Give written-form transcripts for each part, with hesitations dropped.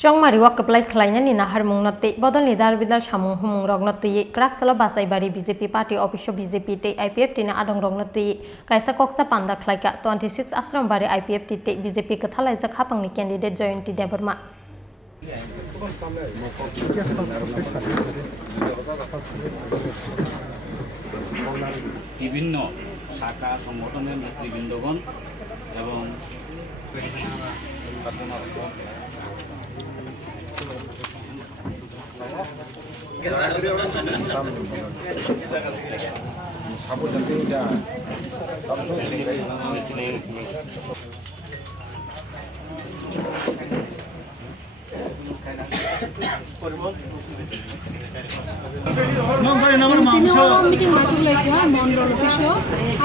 Chongmari wakaplai khlaina ni nahar mungnati bodol ni darbidal samung humung rognati kraksala Bachaibari BJP party office BJP te IPFT na adong rognati Kaisa Kokchap Panda Khlaikha 26 Asrambari IPFT te BJP Khlaikha hapang ni candidate Joyanti Debarma বিভিন্ন শাখা সংগঠনের নেতৃবৃন্দগণ এবং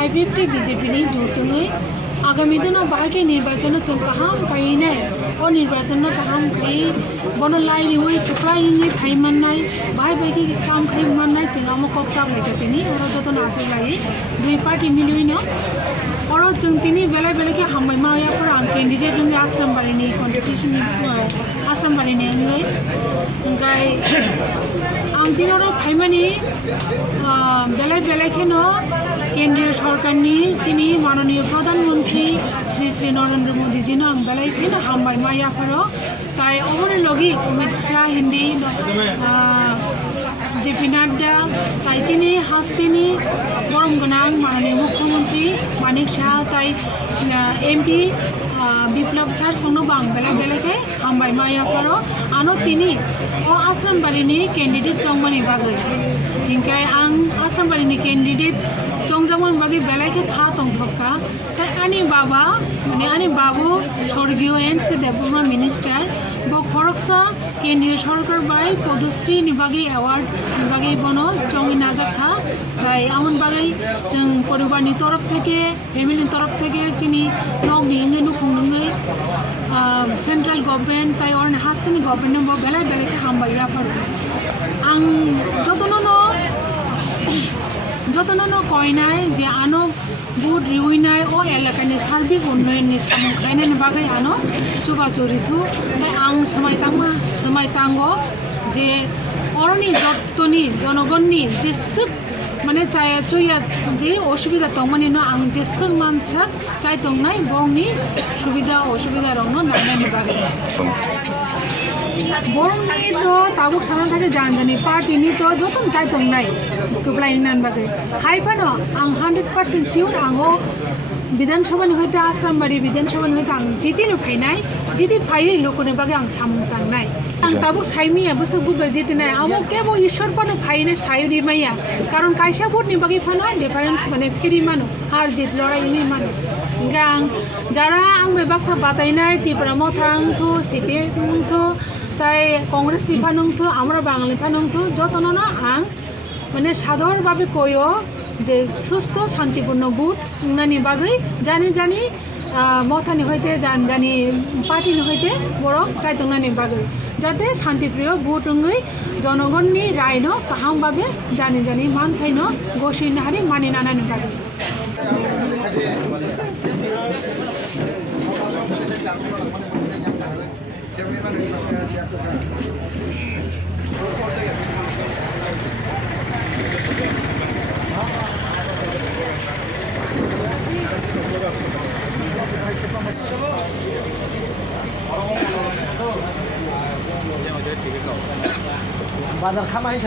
IPFT BJP ni जोड़ते आगामी दिनों बाकी निर्वाचन चल कहाँ कहीं नहीं और निर्वाचन न कहाँ कहीं बनो लाई हुई चुपड़ा इंगे खाई मन नहीं भाई भाई की काम खाई मन नहीं चंगामो कोकचाप है कहते नहीं और जो तो नाचो लाई दुई पार्टी मिली ना और जंगतीनी बेला बेला के हम माया पर आन कैंडिडेट लंगे आश्रम बारे नहीं कंपटीशन आश्रम बारे नहीं लंगे इनका आम तीनों रो खाई मनी बेला बेला के नो केंद्रीय सरकार ने चिनी माननीय प्रधानमंत्री श्री श्री नरेंद्र मोदी जी ने बेला के ना हम माया पर ताई ओवरे लोगी अमित शाह हिंदी जेपी नड्डा ताई चिनी हस्तिनी बरम गनांग माननीय मुख्यमंत्री मानिक शाह ताई MP বিপ্লব স্যার সংনো বাং বেলা বেলাকে হামবাই মায়া পারো আনো তিনি ও আশ্রম বাড়িনি ক্যান্ডিডেট চংমানি বাগৈ হিংকাই আং আশ্রম বাড়িনি ক্যান্ডিডেট চংজামন বাগৈ বেলাকে খা তং থকা তাই আনি বাবা মানে আনি বাবু স্বর্গীয় NC দেববর্মা মিনিস্টার বো খরকসা কেন্দ্রীয় সরকার বাই পদ্মশ্রী নিবাগী অ্যাওয়ার্ড নিবাগী বনো চংই নাজাখা তাই আমন বাগৈ जों পরিবারনি তরফ থেকে ফ্যামিলির তরফ থেকে চিনি নক নিয়ে নুখুংনङै सेंट्रल गवर्नमेंट ताई और हास्टनि गवर्नमेंट बो बेला बेला के हामबाया पर आं जतनो कयनाय जे आनो बुट रिउइनाय ओ एलाकानि सार्बिक उन्नयननि सामख्लायनायनि बागै आनो चुबाचुरिथु ताई आं समायतांगो जे अरनि जत्तनि जनगणनि जे सुख माने चाया चुया जे असुविधा तंगमानि न आं जे सों मानसा चाय तंगनाय बंनि सुविधा असुविधा रंनो नायनायनि बागै बरंनि तो ताबुक साना थाके जानजानि पार्टीनि तो जतन चाय तंगनाय गोब्लायनान बागै खायफानो आं 100% सियर आंगो विधानसभा हईते आश्रमबाड़ी विधानसभा हईते आं जितिनो फायनाय जिति फायै लोकनि बागै आं सामतांनाय आं ताबुक सायमिया बोसोर बुबाय जितिनाय आमो केबो ईश्वर पानो फायनाय सायरि माया कारण कायसा भोटनि बागै फानो डिफारेंस माने फेरि मानो हार जित लड़ाईनि मानो इनका आं जारा आं बे बाक्सा बातायनाय त्रिपुरा मथांथु CPM थु ताई कांग्रेस नि फानंथु आमरा बांगालि फानंथु जतननो आं माने सादर भाबे कयो जे सुस्थ शांतिपूर्ण भोट नानी बागै जानी जानी मथानि हईते जानी पार्टीनि हईते बर चायतंगनानि बागै जाते शांतिप्रिय भोट रंगै जनगणनि रायनो काहां भाबे जानी जानी मानथायनो गसिनो हारि मानिनानानि बागै बाजार खामानि